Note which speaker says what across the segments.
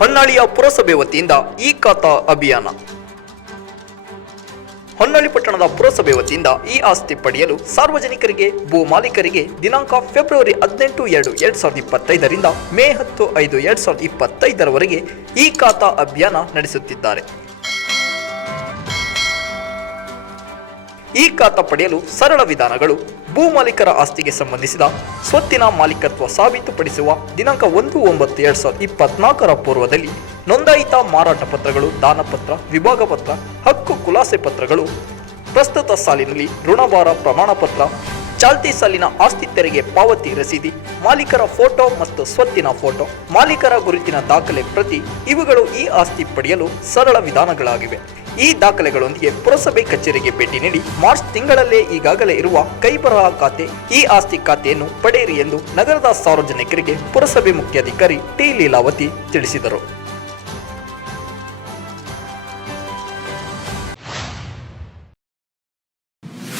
Speaker 1: ಹೊನ್ನಾಳಿಯ ಪುರಸಭೆ ವತಿಯಿಂದ ಈ ಖಾತಾ ಅಭಿಯಾನ. ಹೊನ್ನಾಳಿ ಪಟ್ಟಣದ ಪುರಸಭೆ ವತಿಯಿಂದ ಈ ಆಸ್ತಿ ಪಡೆಯಲು ಸಾರ್ವಜನಿಕರಿಗೆ, ಭೂ ಮಾಲೀಕರಿಗೆ ದಿನಾಂಕ ಫೆಬ್ರವರಿ ಹದಿನೆಂಟು ಎರಡು ಎರಡ್ ಸಾವಿರದ ಇಪ್ಪತ್ತೈದರಿಂದ ಮೇ ಹತ್ತು ಐದು ಎರಡ್ ಸಾವಿರದ ಇಪ್ಪತ್ತೈದರವರೆಗೆ ಈ ಖಾತಾ ಅಭಿಯಾನ ನಡೆಸುತ್ತಿದ್ದಾರೆ. ಈ ಖಾತಾ ಪಡೆಯಲು ಸರಳ ವಿಧಾನಗಳು. ಭೂ ಮಾಲೀಕರ ಆಸ್ತಿಗೆ ಸಂಬಂಧಿಸಿದ ಸ್ವತ್ತಿನ ಮಾಲೀಕತ್ವ ಸಾಬೀತುಪಡಿಸುವ ದಿನಾಂಕ ಒಂದು ಒಂಬತ್ತು ಎರಡ್ ಸಾವಿರದ ಇಪ್ಪತ್ನಾಲ್ಕರ ಪೂರ್ವದಲ್ಲಿ ನೋಂದಾಯಿತ ಮಾರಾಟ ಪತ್ರಗಳು, ದಾನಪತ್ರ, ವಿಭಾಗ ಪತ್ರ, ಹಕ್ಕು ಖುಲಾಸೆ ಪತ್ರಗಳು, ಪ್ರಸ್ತುತ ಸಾಲಿನಲ್ಲಿ ಋಣಭಾರ ಪ್ರಮಾಣ ಪತ್ರ ಚಾಲ್ತಿ ಸಾಲಿನ ಆಸ್ತಿ ತೆರಿಗೆ ಪಾವತಿ ರಸೀದಿ, ಮಾಲೀಕರ ಫೋಟೋ ಮತ್ತು ಸ್ವತ್ತಿನ ಫೋಟೋ, ಮಾಲೀಕರ ಗುರುತಿನ ದಾಖಲೆ ಪ್ರತಿ ಇವುಗಳು ಈ ಆಸ್ತಿ ಪಡೆಯಲು ಸರಳ ವಿಧಾನಗಳಾಗಿವೆ. ಈ ದಾಖಲೆಗಳೊಂದಿಗೆ ಪುರಸಭೆ ಕಚೇರಿಗೆ ಭೇಟಿ ನೀಡಿ ಮಾರ್ಚ್ ತಿಂಗಳಲ್ಲೇ ಈಗಾಗಲೇ ಇರುವ ಕೈಬರಹ ಖಾತೆ, ಈ ಆಸ್ತಿ ಖಾತೆಯನ್ನು ಪಡೆಯಿರಿ ಎಂದು ನಗರದ ಸಾರ್ವಜನಿಕರಿಗೆ ಪುರಸಭೆ ಮುಖ್ಯಾಧಿಕಾರಿ ಟಿ ಲೀಲಾವತಿ ತಿಳಿಸಿದರು.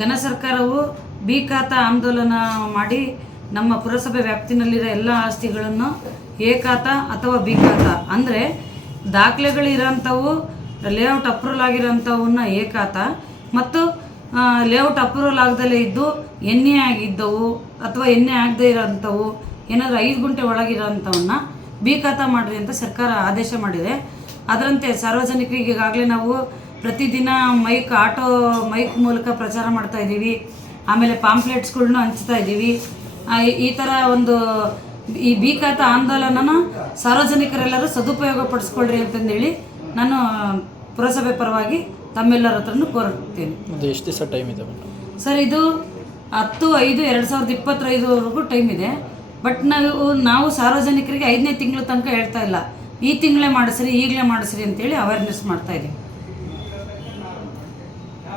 Speaker 2: ಘನ ಸರ್ಕಾರವು ಬಿ ಖಾತ ಆಂದೋಲನ ಮಾಡಿ ನಮ್ಮ ಪುರಸಭೆ ವ್ಯಾಪ್ತಿನಲ್ಲಿರೋ ಎಲ್ಲ ಆಸ್ತಿಗಳನ್ನು ಖಾತಾ ಅಥವಾ ಬಿ ಖಾತ ಅಂದರೆ ದಾಖಲೆಗಳಿರೋಂಥವು ಲೇಔಟ್ ಅಪ್ರೂವಲ್ ಆಗಿರೋಂಥವನ್ನ ಎ ಖಾತ ಮತ್ತು ಲೇಔಟ್ ಅಪ್ರೂವಲ್ ಆಗದಲ್ಲೇ ಇದ್ದು ಎಣ್ಣೆ ಆಗಿದ್ದವು ಅಥವಾ ಎಣ್ಣೆ ಆಗದೇ ಇರೋಂಥವು, ಏನಾದರೂ ಐದು ಗುಂಟೆ ಒಳಗಿರೋಂಥವನ್ನ ಬಿ ಖಾತ ಮಾಡಿರಿ ಅಂತ ಸರ್ಕಾರ ಆದೇಶ ಮಾಡಿದೆ. ಅದರಂತೆ ಸಾರ್ವಜನಿಕರಿಗೆ ಈಗಾಗಲೇ ನಾವು ಪ್ರತಿದಿನ ಮೈಕ್ ಆಟೋ ಮೈಕ್ ಮೂಲಕ ಪ್ರಚಾರ ಮಾಡ್ತಾ ಇದ್ದೀವಿ. ಆಮೇಲೆ ಪಾಂಪ್ಲೆಟ್ಸ್ಗಳ್ನ ಹಂಚ್ತಾ ಇದ್ದೀವಿ. ಈ- ಥರ ಒಂದು ಈ ಬಿ ಖಾತಾ ಆಂದೋಲನನ ಸಾರ್ವಜನಿಕರೆಲ್ಲರೂ ಸದುಪಯೋಗ ಪಡಿಸ್ಕೊಳ್ರಿ ಅಂತಂದೇಳಿ ನಾನು ಪುರಸಭೆ ಪರವಾಗಿ ತಮ್ಮೆಲ್ಲರ ಹತ್ರನೂ ಕೋರುತ್ತೇನೆ.
Speaker 3: ಎಷ್ಟು ದಿವಸ ಟೈಮ್ ಇದೆ
Speaker 2: ಸರ್ ಇದು ಹತ್ತು ಐದು ಎರಡು ಸಾವಿರದ ಇಪ್ಪತ್ತೈದುವರೆಗೂ ಟೈಮ್ ಇದೆ. ಬಟ್ ನಾವು ನಾವು ಸಾರ್ವಜನಿಕರಿಗೆ ಐದನೇ ತಿಂಗಳ ತನಕ ಹೇಳ್ತಾ ಇಲ್ಲ. ಈ ತಿಂಗಳೇ ಮಾಡಿಸ್ರಿ ಈಗಲೇ ಮಾಡಿಸ್ರಿ ಅಂತೇಳಿ ಅವೇರ್ನೆಸ್ ಮಾಡ್ತಾ ಇದ್ದೀವಿ